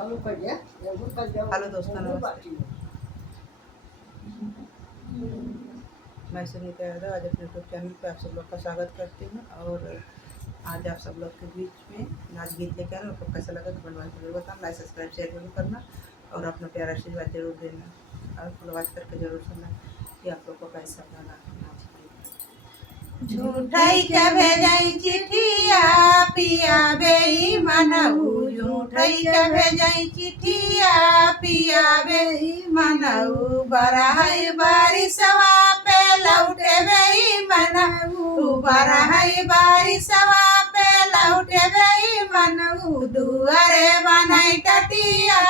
Hello दोस्तों, नमस्ते। मैं सुनीता यादव आज अपने यूट्यूब चैनल पे आप सब लोग का स्वागत करती हूँ। और आज आप सब लोग के बीच में नाच गीत लेकर आना। आपको कैसा लगा कमेंट में जरूर बताना। लाइक सब्सक्राइब शेयर जरूर करना और अपना प्यारा आशीर्वाद जरूर देना और फॉलो करके जरूर सुनना कि आप लोग को कैसा लगा नाच गीत। झूठाई के भेजाई चिठिया पिया बेईमानऊ, झूठाई के भेजाई चिठिया पिया बेईमानऊ, बरहई बारिशवा पे लौटे बेईमानऊ, बरहई बारिशवा पे लौटे बेईमानऊ, दुआरे बनाई टटिया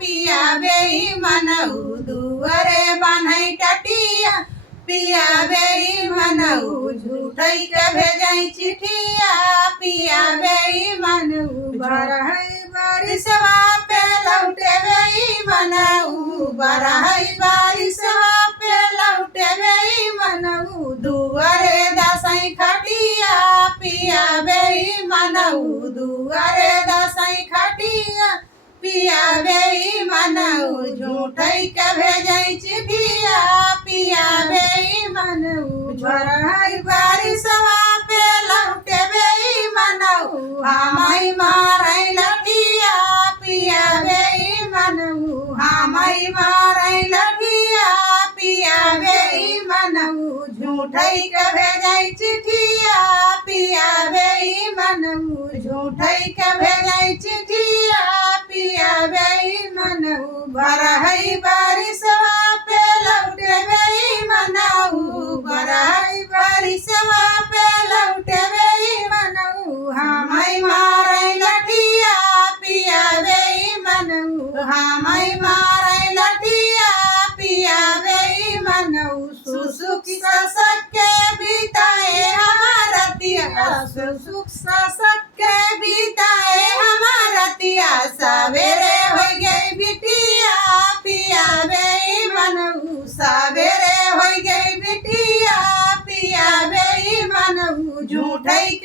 पिया बेईमानऊ, दुआरे बनाई टटिया पिया बेईमानऊ, झूठाई के भेजाई चिठिया पिया बेईमानऊ, बरहई बारिशवा पे लौटे बेईमानऊ, बरहई बारिशवा पे लौटे बेईमानऊ, दुआरे दसई खटिया पिया बेईमानऊ, दुआरे दसई खटिया पिया बेईमानऊ, झूठाई के भेजाई चिठिया पिया बेईमानऊ, बरहई बारिशवा पे लौटे बेईमानऊ, हमई मारई लठिया पिया बेईमानऊ, हमई मारई लठिया पिया बेईमानऊ, झूठाई के भेजाई चिठिया पिया बेईमानऊ, झूठाई के भेजाई चिठिया पिया बेईमानऊ, बरहई बारिशवा पे लौटे बेईमानऊ, बरहई बारिशवा पे लौटे बेईमानऊ, हमई मारई लठिया पिया बेईमानऊ, हमई मारई लठिया पिया बेईमानऊ, सुसुक ससक के बिताए हमारा तिया, सुसुक ससक के बिताए हमारा तिया, सवेरे हो गई बिटिया पिया बेईमानऊ, सवेरे हो गई बिटिया पिया बेईमानऊ, झूठाई